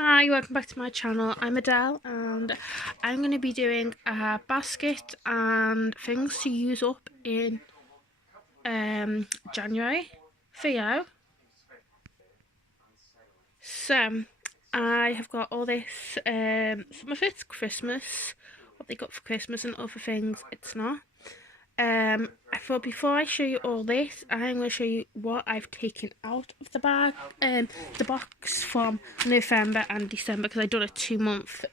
Hi, welcome back to my channel. I'm Adele and I'm going to be doing a basket and things to use up in January for you. So I have got all this, some of it's Christmas, what they got for Christmas, and other things it's not. I thought before I show you all this, I'm going to show you what I've taken out of the bag, the box from November and December, because I've done a 2 month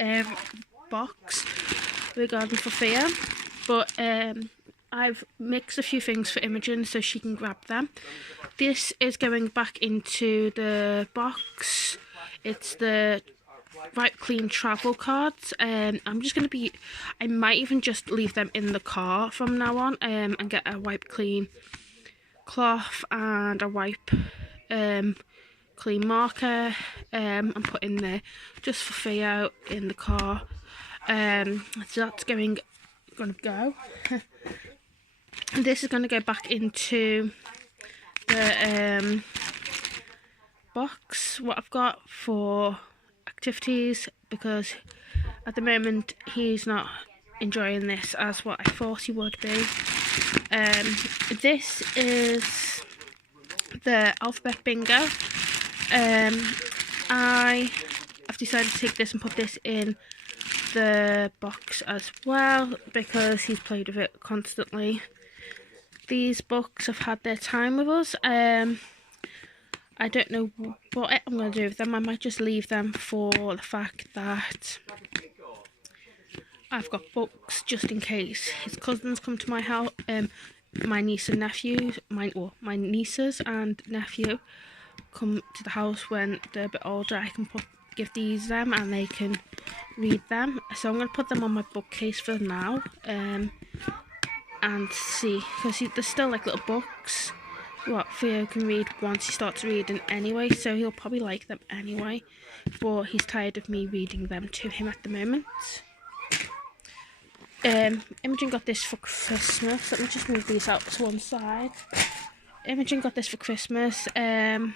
box regarding Sophia. But I've mixed a few things for Imogen so she can grab them. This is going back into the box. It's the Wipe Clean travel cards. I'm just going to be, I might even just leave them in the car from now on, and get a Wipe Clean cloth and a Wipe Clean marker, and put in there just for Theo in the car. So that's going to go. This is going to go back into the box, what I've got for activities, because at the moment he's not enjoying this as what I thought he would be. This is the alphabet bingo. I have decided to take this and put this in the box as well because he's played with it constantly. These books have had their time with us. I don't know what I'm going to do with them. I might just leave them for the fact that I've got books just in case his cousins come to my house. My niece and nephew, my nieces and nephew come to the house when they're a bit older. I can give these them and they can read them. So I'm going to put them on my bookcase for now, and see, because they're still like little books what Theo can read once he starts reading anyway, so he'll probably like them anyway, but he's tired of me reading them to him at the moment. Imogen got this for Christmas. Let me just move these out to one side. Imogen got this for Christmas. It's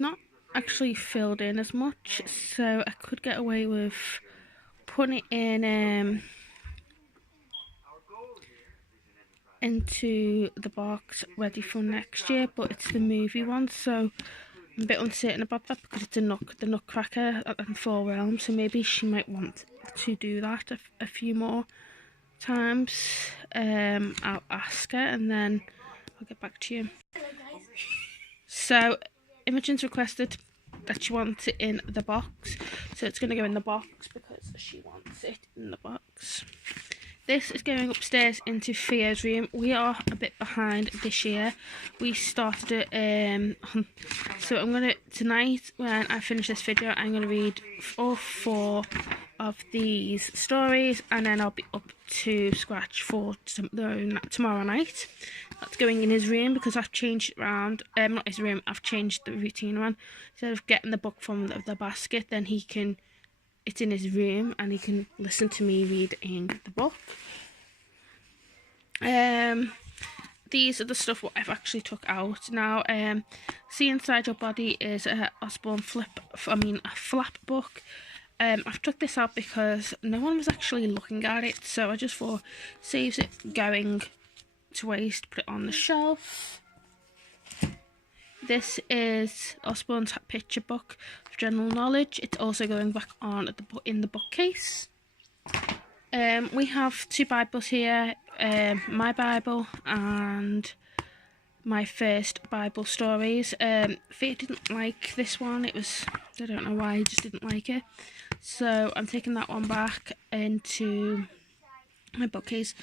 not actually filled in as much, so I could get away with putting it in into the box ready for next year, but it's the movie one, so I'm a bit uncertain about that because it's the Nutcracker and Four Realms, so maybe she might want to do that a few more times. I'll ask her and then I'll get back to you. So Imogen's requested that she wants it in the box, so it's going to go in the box because she wants it in the box. This is going upstairs into Theo's room. We are a bit behind this year. We started it, so I'm going to, tonight when I finish this video, I'm going to read all 4 of these stories, and then I'll be up to scratch for tomorrow night. That's going in his room because I've changed it around, not his room, I've changed the routine around. Instead of getting the book from the basket, then it's in his room and he can listen to me reading the book. These are the stuff what I've actually took out now. See Inside Your Body is a Osborne a flap book. I've took this out because no one was actually looking at it, so I just thought saves it going to waste, put it on the shelf. This is Osborne's picture book of general knowledge. It's also going back on in the bookcase. We have 2 Bibles here, my Bible and my first Bible stories. Theo didn't like this one. I don't know why, he just didn't like it. So I'm taking that one back into my bookcase.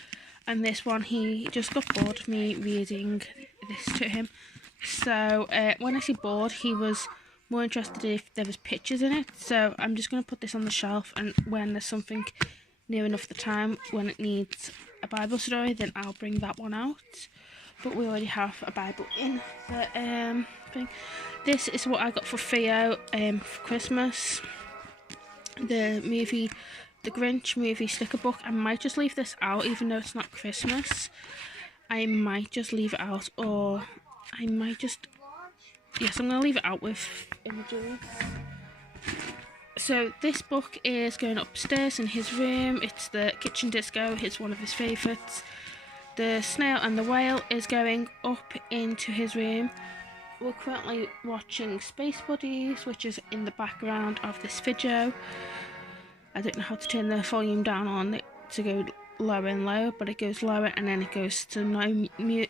And this one, he just got bored of me reading this to him. So when I say bored, he was more interested if there was pictures in it. So I'm just going to put this on the shelf, and when there's something near enough the time when it needs a Bible story, then I'll bring that one out. But we already have a Bible in the thing. This is what I got for Theo for Christmas. The Grinch movie sticker book. I might just leave this out even though it's not Christmas. I might just leave it out, or I might just yes, I'm going to leave it out with images. So this book is going upstairs in his room. It's the Kitchen Disco. It's one of his favourites. The Snail and the Whale is going up into his room. We're currently watching Space Buddies, which is in the background of this video. I don't know how to turn the volume down on it to go lower and lower, but it goes lower and then it goes to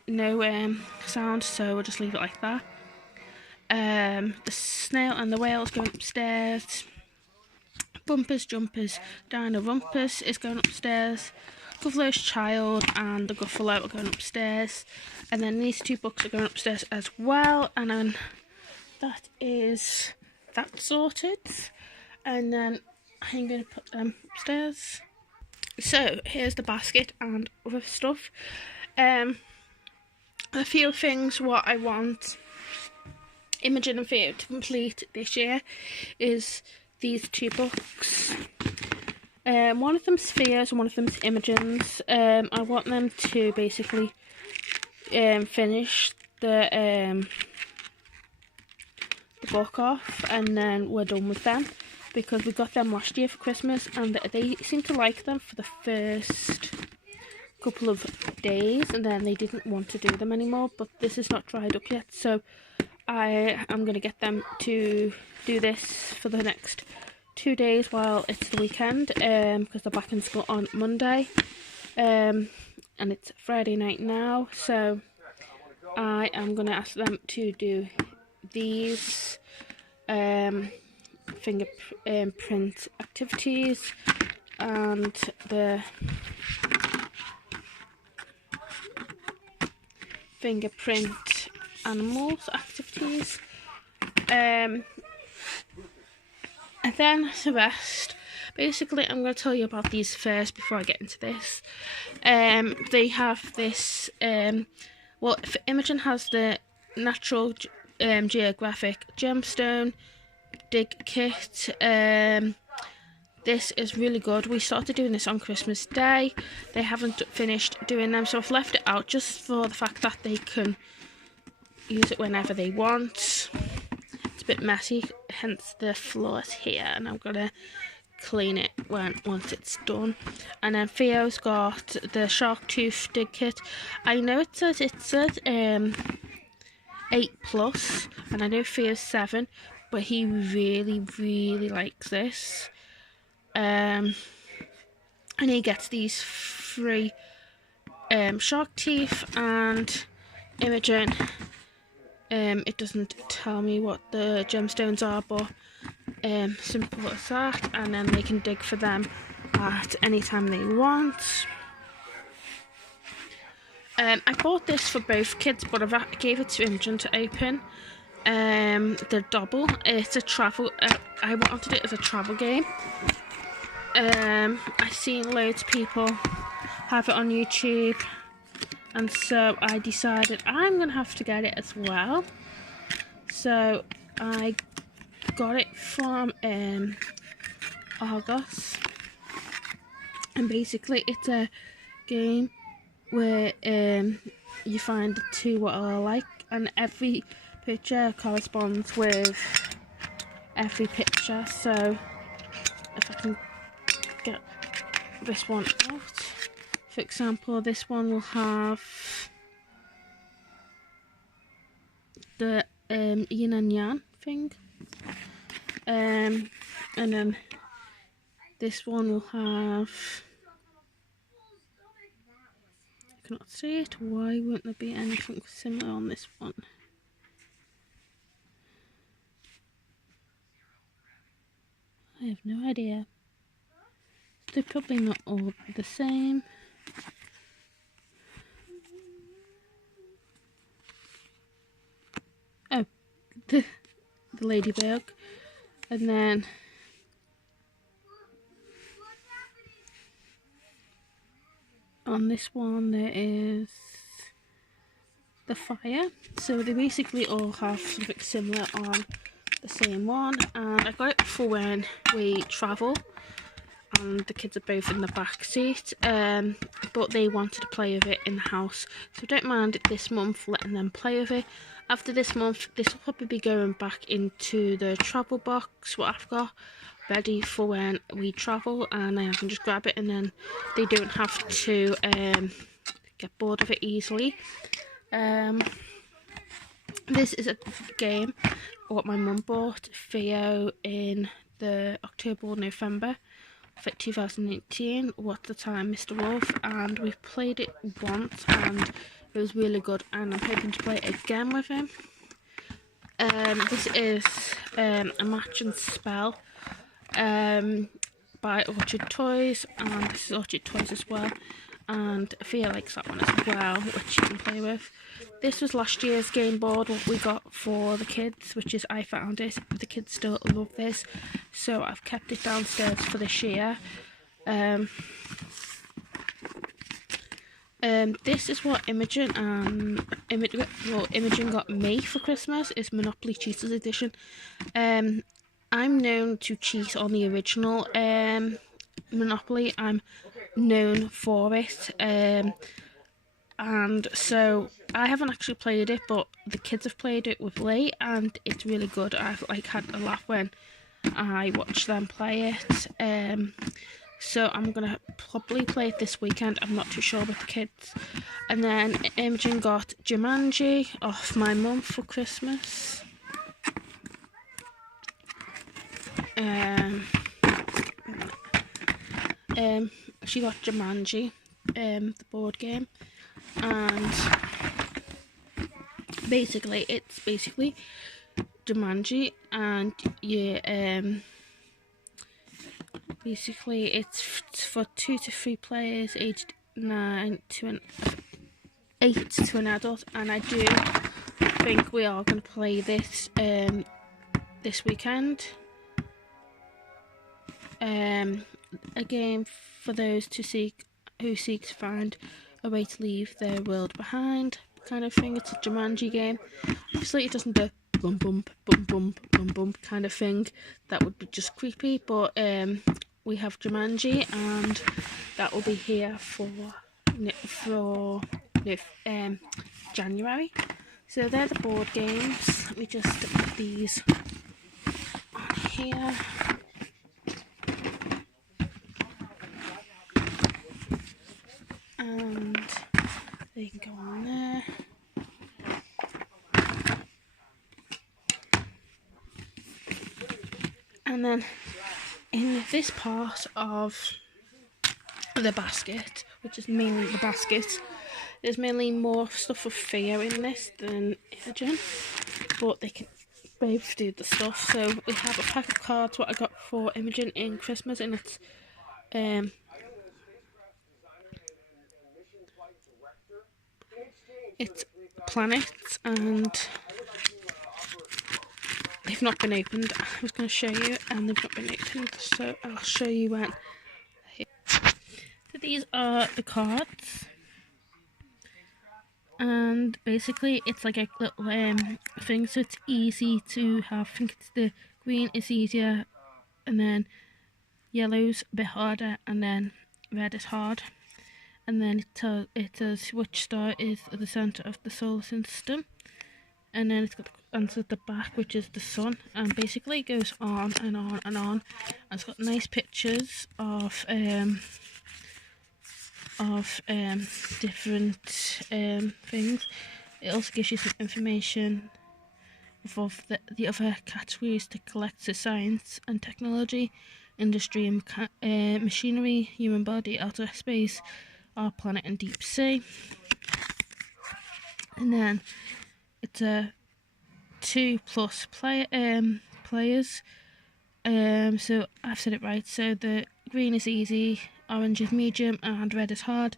no sound, so we'll just leave it like that. The Snail and the Whale is going upstairs. Bumpers, Jumpers, Dino Rumpus is going upstairs. Gruffalo's Child and the Gruffalo are going upstairs. And then these two books are going upstairs as well. And then that is that sorted. And then I'm going to put them upstairs. So here's the basket and other stuff. A few things what I want Imogen and Theo to complete this year is these two books. One of them's Theo's and one of them's Imogen's. I want them to basically finish the book off, and then we're done with them, because we got them last year for Christmas and they seemed to like them for the first couple of days, and then they didn't want to do them anymore. But this is not dried up yet, so I am going to get them to do this for the next 2 days while it's the weekend, because they're back in school on Monday, and it's Friday night now, so I am going to ask them to do these fingerprint activities and the fingerprint animals activities, and then the rest. Basically, I'm going to tell you about these first before I get into this. They have this, well, Imogen has the Natural Geographic Gemstone Dig Kit. This is really good. We started doing this on Christmas Day. They haven't finished doing them, so I've left it out just for the fact that they can use it whenever they want. It's a bit messy, hence the floors here, and I'm gonna clean it once it's done. And then Theo's got the Shark Tooth Dig Kit. I know it says 8+, and I know Theo's 7, but he really likes this. And he gets these 3 shark teeth, and Imogen, it doesn't tell me what the gemstones are, but simple as that, and then they can dig for them at any time they want. I bought this for both kids, but I gave it to Imogen to open. The Dobble, it's a travel, I wanted it as a travel game. I've seen loads of people have it on YouTube, and so I decided I'm going to have to get it as well. So I got it from Argos, and basically it's a game where you find the 2 what are alike, and every picture corresponds with every picture. So if I can get this one out, for example, this one will have the yin and yang thing, and then this one will have, I cannot see it. Why won't there be anything similar on this one? I have no idea. They're probably not all the same. Oh, the ladybug, and then on this one there is the fire. So they basically all have something similar on the same one, and I got it for when we travel and the kids are both in the back seat, but they wanted to play with it in the house, so don't mind this month letting them play with it. After this month, this will probably be going back into the travel box, what I've got ready for when we travel, and then I can just grab it and then they don't have to get bored of it easily. This is a game what my mum bought Theo in the October or November for 2018, What's the Time, Mr. Wolf, and we've played it once and it was really good, and I'm hoping to play it again with him. This is a match and spell by Orchard Toys, and this is Orchard Toys as well, and Theo likes that one as well, which you can play with. This was last year's game board, what we got for the kids, which is I found it. The kids still love this, so I've kept it downstairs for this year. This is what Imogen got me for Christmas, is Monopoly Cheaters Edition. I'm known to cheat on the original Monopoly. I'm known for it. And so I haven't actually played it, but the kids have played it with Lee, and it's really good. I've had a laugh when I watch them play it. So I'm gonna probably play it this weekend. I'm not too sure about the kids. And then Imogen got Jumanji off my mum for Christmas. She got Jumanji, the board game, and basically it's Jumanji, and basically it's for 2 to 3 players, aged 8 to an adult, and I do think we are going to play this this weekend. A game for those who seek to find a way to leave their world behind, kind of thing. It's a Jumanji game. Obviously, it doesn't do bum bump bum bump bum bump kind of thing. That would be just creepy. But we have Jumanji, and that will be here for January. So they're the board games. Let me just put these on here. And they can go on there. And then in this part of the basket, which is mainly the basket, there's mainly more stuff for Theo in this than Imogen, but they can both do the stuff. So we have a pack of cards, what I got for Imogen in Christmas, and it's planets, and they've not been opened. I was going to show you, and they've not been opened, so I'll show you when. So these are the cards, and basically it's like a little thing, so it's easy to have. I think it's the green is easier, and then yellow's a bit harder, and then red is hard. And then it tells which star is at the centre of the solar system. And then it's got the answer at the back, which is the sun. And basically it goes on and on and on. And it's got nice pictures of different things. It also gives you some information of the other categories to collect: so science and technology, industry and machinery, human body, outer space, our planet, and deep sea. And then it's a 2+ players. So I've said it right. So the green is easy, orange is medium, and red is hard.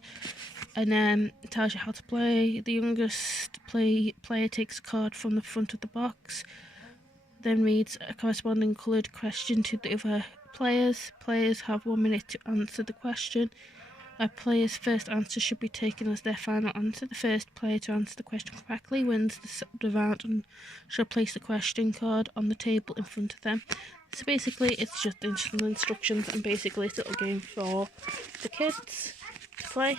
And then it tells you how to play. The youngest player takes a card from the front of the box, then reads a corresponding coloured question to the other players. Players have 1 minute to answer the question. A player's first answer should be taken as their final answer. The first player to answer the question correctly wins the round and shall place the question card on the table in front of them. So basically it's just instructions, and basically it's a little game for the kids to play.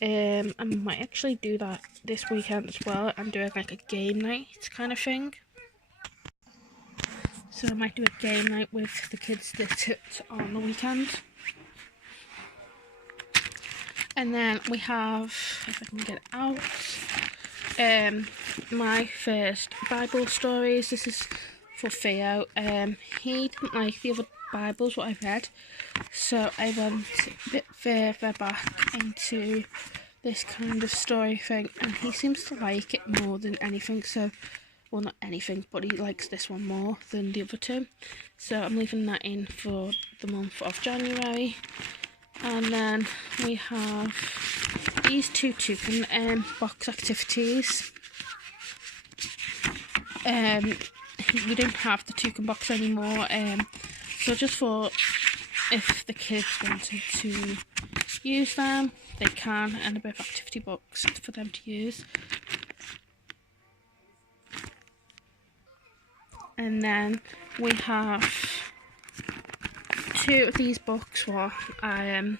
I might actually do that this weekend as well and do like a game night kind of thing. So I might do a game night with the kids on the weekend. And then we have, if I can get it out, my first Bible stories. This is for Theo. He didn't like the other Bibles what I read, so I went a bit further back into this kind of story thing, and he seems to like it more than anything. So, well, not anything, but he likes this one more than the other two. So I'm leaving that in for the month of January. And then we have these two toucan box activities. We don't have the toucan box anymore, so I just thought if the kids wanted to use them, they can, and a bit of activity box for them to use. And then we have two of these books for the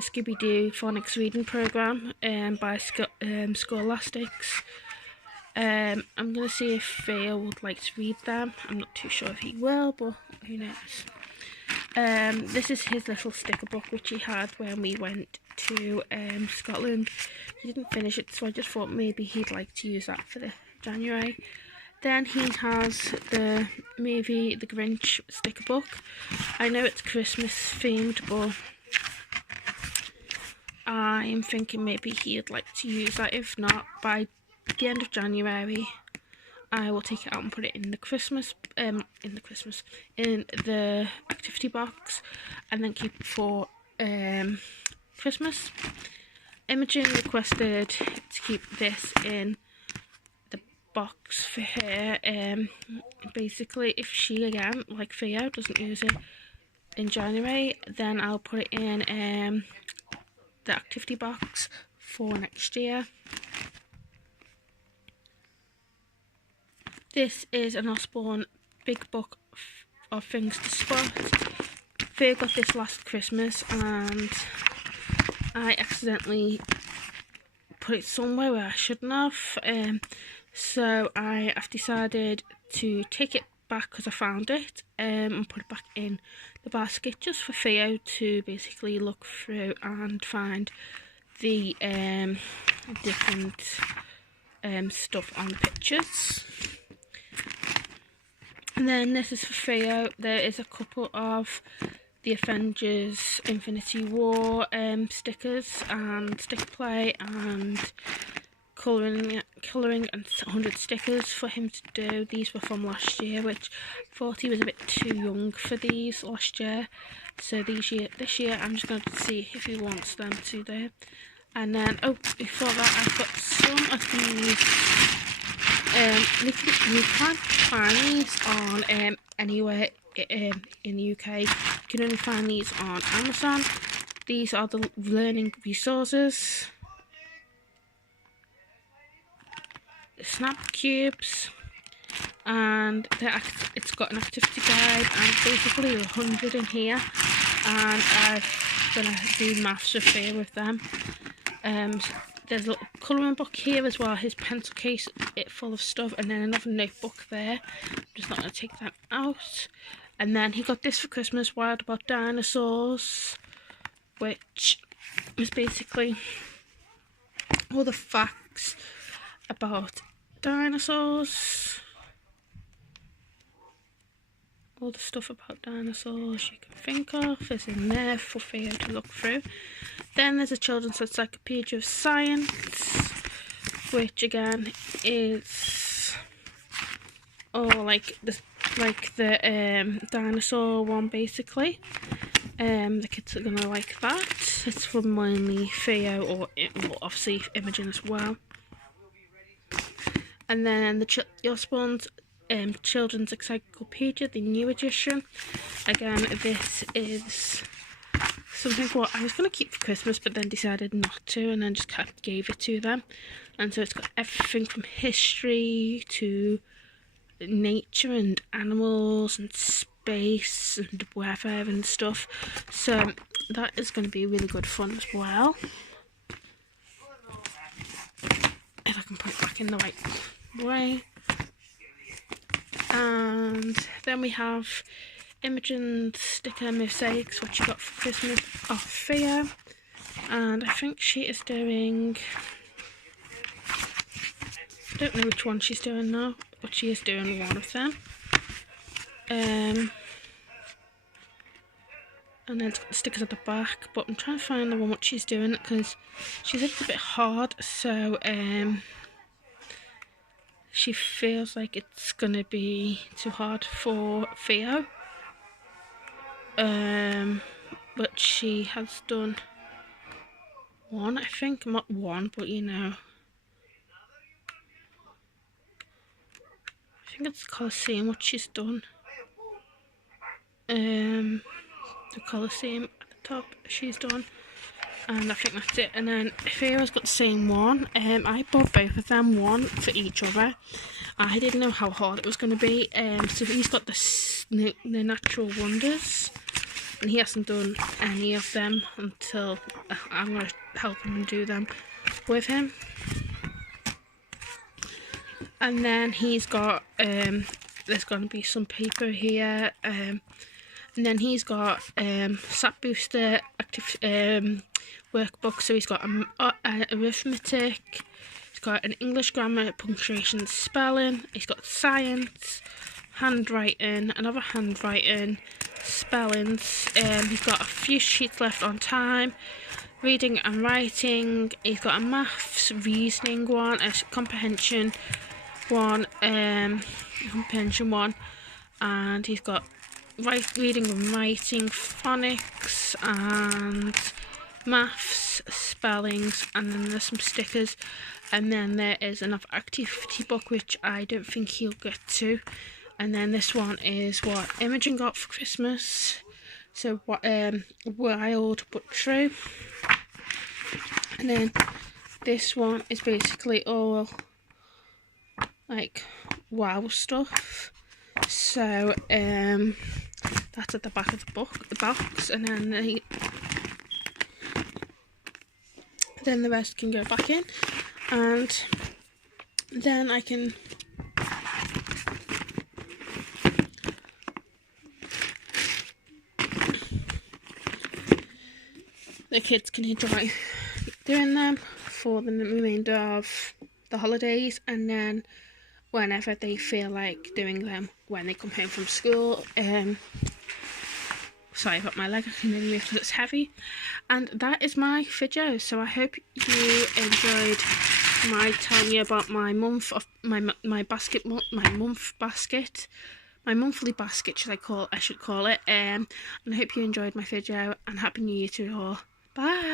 Scooby-Doo Phonics reading program by Scholastics. I'm going to see if Theo would like to read them. I'm not too sure if he will, but who knows. This is his little sticker book which he had when we went to Scotland. He didn't finish it, so I just thought maybe he'd like to use that for the January. Then he has the movie The Grinch sticker book. I know it's Christmas themed, but I'm thinking maybe he'd like to use that. If not, by the end of January, I will take it out and put it in the in the activity box, and then keep it for Christmas. Imogen requested to keep this in the box for her. Basically, if she, again, like Theo, doesn't use it in January, then I'll put it in the activity box for next year. This is an Osborne big book of things to spot. Theo got this last Christmas and I accidentally put it somewhere where I shouldn't have. So I have decided to take it back because I found it and put it back in the basket just for Theo to basically look through and find the different stuff on the pictures. And then this is for Theo. There is a couple of the Avengers Infinity War stickers and sticker play and colouring and 100 stickers for him to do. These were from last year, which I thought he was a bit too young for these last year. So this year I'm just going to see if he wants them to do. And then, before that, I've got some of these. You can't find these on anywhere in the UK. You can only find these on Amazon. These are the learning resources. The snap cubes, and it's got an activity guide and basically 100 in here, and I'm gonna do maths with them. There's a little colouring book here as well, his pencil case full of stuff, and then another notebook there. I'm just not going to take that out. And then he got this for Christmas, Wild About Dinosaurs, which is basically all the facts about dinosaurs. All the stuff about dinosaurs you can think of is in there for Theo to look through. Then there's a children's encyclopedia of science, which again is like the dinosaur one basically. The kids are gonna like that. It's from mainly Theo, or obviously Imogen as well. And then the Osborne's Children's Encyclopedia, the new edition. Again, this is something what I was going to keep for Christmas, but then decided not to, and then just gave it to them. And so it's got everything from history to nature and animals and space and weather and stuff. So that is going to be really good fun as well. can put it back in the right way. And then we have Imogen sticker mosaics, which she got for Christmas off Theo. And I think she is doing, I don't know which one she's doing now, but she is doing one of them. And then it's got the stickers at the back, but I'm trying to find the one what she's doing because she said it's a bit hard, so she feels like it's gonna be too hard for Theo. But she has done one, I think, not one, but you know, I think it's Colosseum what she's done. The Colosseum at the top she's done, and I think that's it. And then Theo's got the same one. I bought both of them, one for each other. I didn't know how hard it was going to be. So he's got the Natural Wonders, and he hasn't done any of them until I'm going to help him do them with him. And then he's got there's going to be some paper here, and then he's got SAT Booster active workbook. So he's got arithmetic, he's got an English grammar, punctuation, spelling, he's got science, handwriting, another handwriting, spellings, he's got a few sheets left on time, reading and writing, he's got a maths, reasoning one, a comprehension one, and he's got reading and writing, phonics, and maths, spellings, and then there's some stickers, and then there is another activity book which I don't think he'll get to, and then this one is what Imogen got for Christmas, so what Wild But True, and then this one is basically all like wow stuff. So that's at the back of the box, and then the rest can go back in, and then I can the kids can enjoy doing them for the remainder of the holidays, and then whenever they feel like doing them when they come home from school. Sorry about my leg, I can only move because it's heavy. And that is my video, so I hope you enjoyed my telling you about my month of my monthly basket I should call it. And I hope you enjoyed my video, and Happy New Year to you all. Bye.